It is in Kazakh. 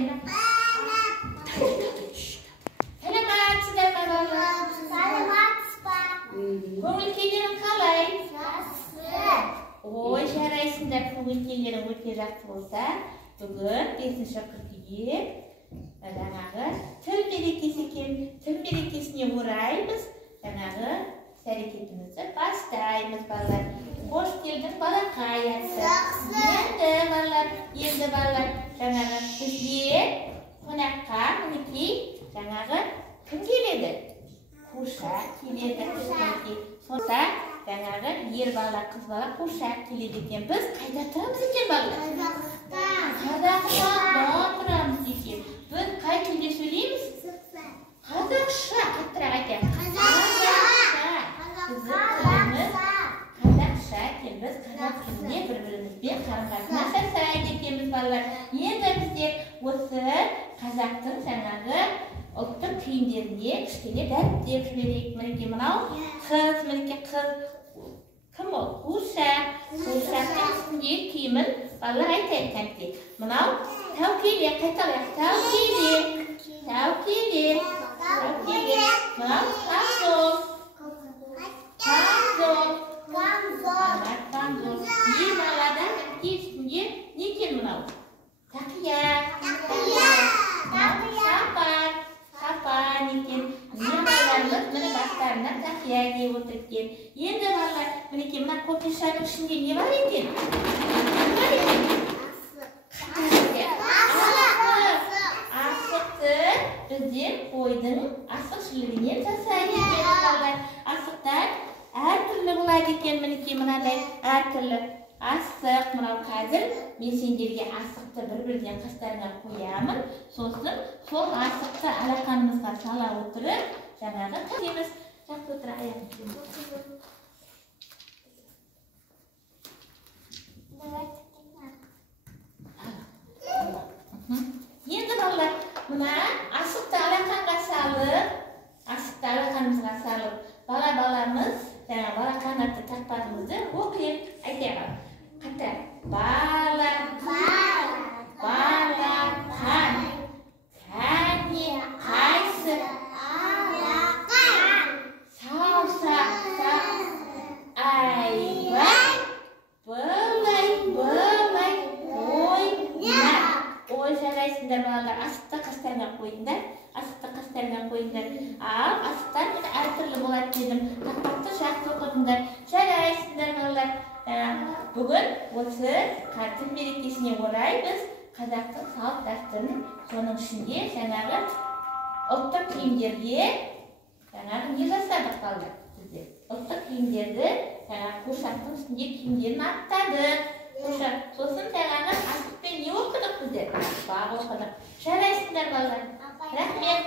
Sayın. Salamat ballar. Көңіл келерің қалай? Ой, жарайсыңдар, көңіл келерің өте жақсы болса, бүгін 5-ші қыркүйек жаңағы тіл мерекесі екен. Тіл мерекесіне орай біз жаңағы іс-әрекетімізді бастаймыз, балалар. Қош келдің балақай атты. Енді балалар, жаңағы бізге қонаққа мінекей жаңағы кім келеді? Қуыршақ келеді. Сонда жаңағы ер бала, қыз бала қуыршақ келеді екен. Біз қайда тұрамыз екен, балалар? Қазақстанда тұрамыз екен. Біз қай тілде сөйлейміз? Қазақша. Қаттырақ айтайық. Қазақша екен. Біз қазақ тілінде бір-бірімізбен қарым-қатынас жасайды екенбіз, балалар. Енді біздер осы қазақтың жаңағы ұлттық киімдеріне кішкене дәріптеп жіберейік. Мінекей мынау қыз, мінекей қыз. Кім ол? Қуыршақ. Қуыршақтың үстінде киімін балалар айтайық кәнте. Мынау Тәукеле, қайталайық. Тәукеле. Мынау Камзол. Ер баладан үстінде не екен мынау? Тақия. Сапан екен. Міне балаларымыз міне бастарына тақия киіп отыр екен. Енді балалар, мінекей мына қобдишаның ішінде не бар екен? Асықты біздер қойдың асық жілігінен жасайды екен, балалар. Асықтар әртүрлі болады екен, мінекей мынадай әртүрлі асық. Мынау қазір мен сендерге асықты бір-бірден қастарына қоямын. Сосын сол асықты алақанымызға сала отырып, жаңағы қадеміз. Жақсы отыр, аяғын. Енді балалар, мына асықты алақанымызға салып, бала-баламыз, жаңа бала қанатты тақпағымызды оқиық. Айтайық. Қатар. Балақан. Кәне қайсы? Саусақта айбай. Былай ойнар. Ой, жарайсыңдар балалар. Асықты қастарына қойыңдар. Ал асықтар әртүрлі болады дедім. Тақпақты жақсы оқыдыңдар. Жарайсыңдар балалар. Бүгін осы тіл мерекесіне орай біз қазақтың салт дәстүрін, соның ішінде жаңағы ұлттық киімдерге жаңағы не жасадық балалар? Біздер ұлттық киімдерді жаңағы қуыршақтың үстінде киімдерін аттадық. Сосын жаңағы асықпен не оқыдық біздер? Бақ оқыдық. Жарайсыңдар балалар. Рахмет.